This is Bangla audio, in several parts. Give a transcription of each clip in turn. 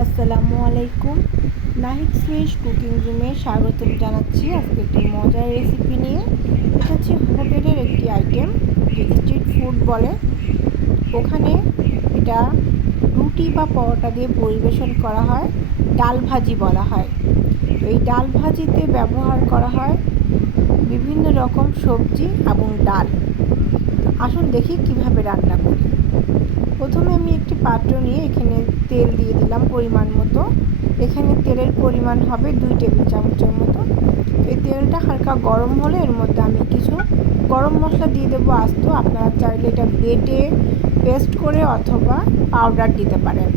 আসসালামু আলাইকুম। নাহিদ সুইস কুকিং রুমে স্বাগতম জানাচ্ছি। আজকে একটি মজার রেসিপি নিয়ে। এটা হচ্ছে হোটেলের একটি আইটেম স্ট্রিট ফুড বলে। ওখানে এটা রুটি বা পরোটা দিয়ে পরিবেশন করা হয়, ডাল ভাজি বলা হয়। তো এই ডাল ভাজিতে ব্যবহার করা হয় বিভিন্ন রকম সবজি এবং ডাল। আসুন দেখি কীভাবে রান্না করি। প্রথমে আমি একটি পাত্র নিয়ে এখানে তেল দিয়ে দিলাম পরিমাণ মতো। এখানে তেলের পরিমাণ হবে দুই টেবিল চামচের মতো। এই তেলটা হালকা গরম হলে এর মধ্যে আমি কিছু গরম মশলা দিয়ে দেবো আস্ত। আপনারা চাইলে এটা বেটে, পেস্ট করে অথবা পাউডার দিতে পারেন।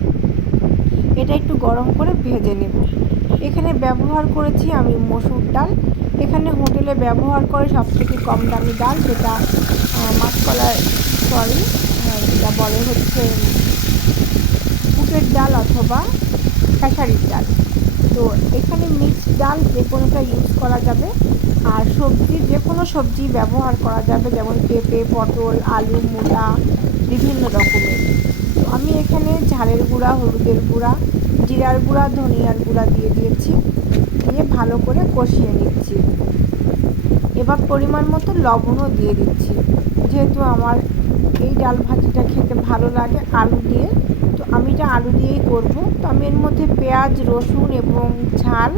এটা একটু গরম করে ভেজে নেব। এখানে ব্যবহার করেছি আমি মসুর ডাল। এখানে হোটেলে ব্যবহার করে সবথেকে কম দামি ডাল যেটা মাসকলাই সরি বলে হচ্ছে বুটের ডাল অথবা খেসারির ডাল। তো এখানে মিক্সড ডাল যে কোনোটা ইউজ করা যাবে আর সবজি, যে কোনো সবজি ব্যবহার করা যাবে, যেমন পেঁপে, পটল, আলু, মূলা, বিভিন্ন রকমের। তো আমি এখানে ঝালের গুঁড়া, হলুদের গুঁড়া, জিরার গুঁড়া, ধনিয়ার গুঁড়া দিয়ে দিয়েছি। দিয়ে ভালো করে কষিয়ে নিচ্ছি। এবার পরিমাণ মতো লবণও দিয়ে দিচ্ছি। যেহেতু আমার এই ডাল ভাজিটা খেতে ভালো লাগে আলু দিয়ে। তো আমি এটা আলু দিয়েই করব। তো আমি এর মধ্যে পেঁয়াজ, রসুন এবং ঝাল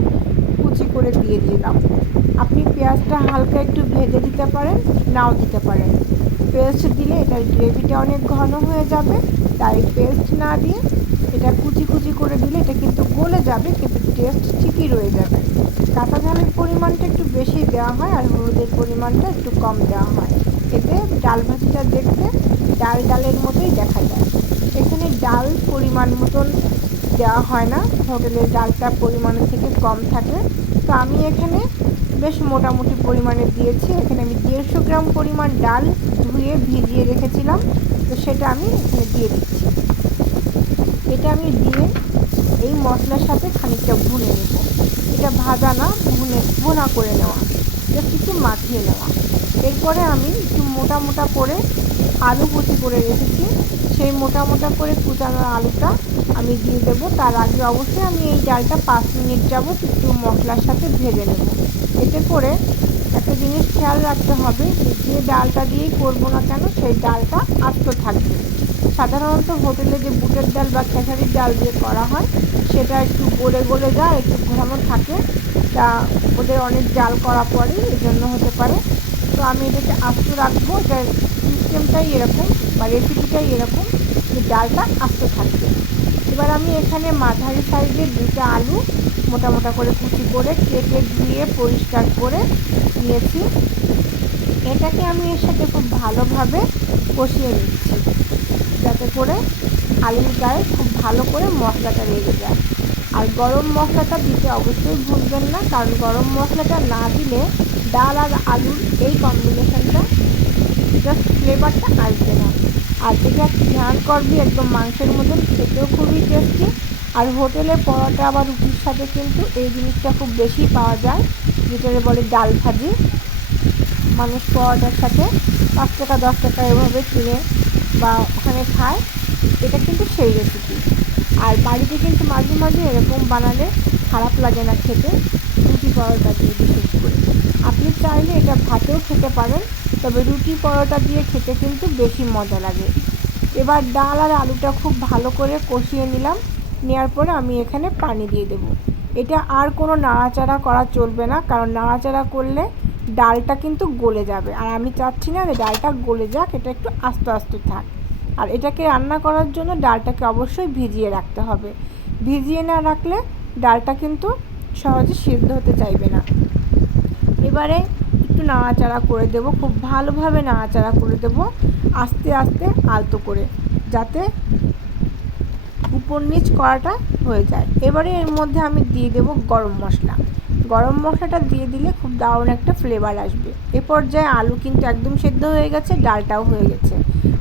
কুচি করে দিয়ে দিলাম। আপনি পেঁয়াজটা হালকা একটু ভেজে দিতে পারেন, নাও দিতে পারেন। পেস্ট দিলে এটার গ্রেভিটা অনেক ঘন হয়ে যাবে। তাই পেস্ট না দিয়ে এটা কুচি কুচি করে দিলে এটা কিন্তু গলে যাবে, কিন্তু টেস্ট ঠিকই রয়ে যাবে। কাঁচা ঝালের পরিমাণটা একটু বেশি দেওয়া হয় আর হলুদের পরিমাণটা একটু কম দেওয়া হয়। এতে ডাল ভাজিটা দেখতে ডাল ডালের মতোই দেখা যায়। এখানে ডাল পরিমাণ মতন দেওয়া হয় না হোটেলের ডালটা পরিমাণের থেকে কম থাকে। তো আমি এখানে বেশ মোটামুটি পরিমাণে দিয়েছি। এখানে আমি দেড়শো গ্রাম পরিমাণ ডাল ধুয়ে ভিজিয়ে রেখেছিলাম। তো সেটা আমি এখানে দিয়ে দিচ্ছি। এটা আমি দিয়ে এই মশলার সাথে খানিকটা ভুনে নেব। এটা ভাজা না, ভুনে, ভুনা করে নেওয়া। জাস্ট কিছু মাখিয়ে নেওয়া। এরপরে আমি একটু মোটা মোটা করে আলু কুচি করে রেখেছি। সেই মোটা মোটা করে কুচানো আলুটা আমি দিয়ে দেবো। তার আগে অবশ্যই আমি এই ডালটা পাঁচ মিনিট যাবত একটু মশলার সাথে ভেজে নেব। এতে করে একটা জিনিস খেয়াল রাখতে হবে যে ডালটা দিয়েই করব না কেন, সেই ডালটা আস্ত থাকবে। সাধারণত হোটেলে যে বুটের ডাল বা খেসারির ডাল দিয়ে করা হয়, সেটা একটু গলে গলে যায়, একটু ঘন থাকে। তা ওদের অনেক জাল করা পরে এই জন্য হতে পারে। তো আমি এটাকে আস্ত রাখব, এটার সিস্টেমটাই এরকম, বা রেসিপিটাই এরকম, যে ডালটা আস্ত থাকবে। এবার আমি এখানে মাঝারি সাইজে দুইটা আলু মোটা মোটা করে কুচি করে কেটে ধুয়ে পরিষ্কার করে নিয়েছি। এটাকে আমি এর সাথে খুব ভালোভাবে কষিয়ে নিচ্ছি, যাতে করে আলুর গায়ে খুব ভালো করে মশলাটা লেগে যায়। আর গরম মশলাটা দিতে অবশ্যই ভুলবেন না, কারণ গরম মশলাটা না দিলে ডাল আর আলুর এই কম্বিনেশনটা জাস্ট ফ্লেভারটা আসবে না আর এটা ঝাল করবি একদম মাংসের মতন, খেতেও খুবই টেস্টি আর হোটেলে পরোটা বা রুটির সাথে কিন্তু এই জিনিসটা খুব বেশি পাওয়া যায়, যেটাকে বলে ডাল ভাজি। মানুষ পরোটার সাথে পাঁচ টাকা, দশ টাকা এভাবে কিনে বা ওখানে খায়, এটা কিন্তু সেই রেসিপি আর বাড়িতে কিন্তু মাঝে মাঝে এরকম বানালে খারাপ লাগে না খেতে। পরোটা দিয়ে বিশেষ করে। আপনি চাইলে এটা ভাতেও খেতে পারেন, তবে রুটি পরোটা দিয়ে খেতে কিন্তু বেশি মজা লাগে। এবার ডাল আর আলুটা খুব ভালো করে কষিয়ে নিলাম নেওয়ার পরে আমি এখানে পানি দিয়ে দেব। এটা আর কোনো নাড়াচাড়া করা চলবে না, কারণ নাড়াচাড়া করলে ডালটা কিন্তু গলে যাবে। আর আমি চাচ্ছি না যে ডালটা গলে যাক, এটা একটু আস্তে আস্তে থাক। আর এটাকে রান্না করার জন্য ডালটাকে অবশ্যই ভিজিয়ে রাখতে হবে। ভিজিয়ে না রাখলে ডালটা কিন্তু সহজে সিদ্ধ হতে চাইবে না। এবারে একটু নাড়াচাড়া করে দেব, খুব ভালোভাবে নাড়াচাড়া করে দেব, আস্তে আস্তে আলতো করে, যাতে উপর নিচ করাটা হয়ে যায়। এবারে এর মধ্যে আমি দিয়ে দেব গরম মশলা। গরম মশলাটা দিয়ে দিলে খুব দারুণ একটা ফ্লেভার আসবে। এ পর্যায়ে আলু কিন্তু একদম সেদ্ধ হয়ে গেছে, ডালটাও হয়ে গেছে।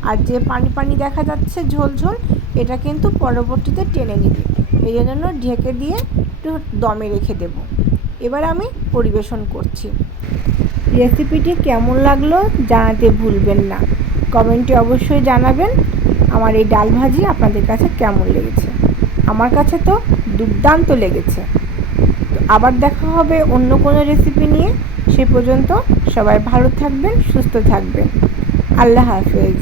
আর যে পানি পানি দেখা যাচ্ছে ঝোল ঝোল, এটা কিন্তু পরবর্তীতে টেনে নিবে। এই জন্য ঢেকে দিয়ে একটু দমে রেখে দেব। এবার আমি পরিবেশন করছি। রেসিপিটি কেমন লাগল জানাতে ভুলবেন না। কমেন্টে অবশ্যই জানাবেন আমার এই ডাল ভাজি আপনাদের কাছে কেমন লেগেছে। আমার কাছে তো দুর্দান্ত লেগেছে। তো আবার দেখা হবে অন্য কোনো রেসিপি নিয়ে। সে পর্যন্ত সবাই ভালো থাকবেন, সুস্থ থাকবেন। আল্লাহ হাফেজ।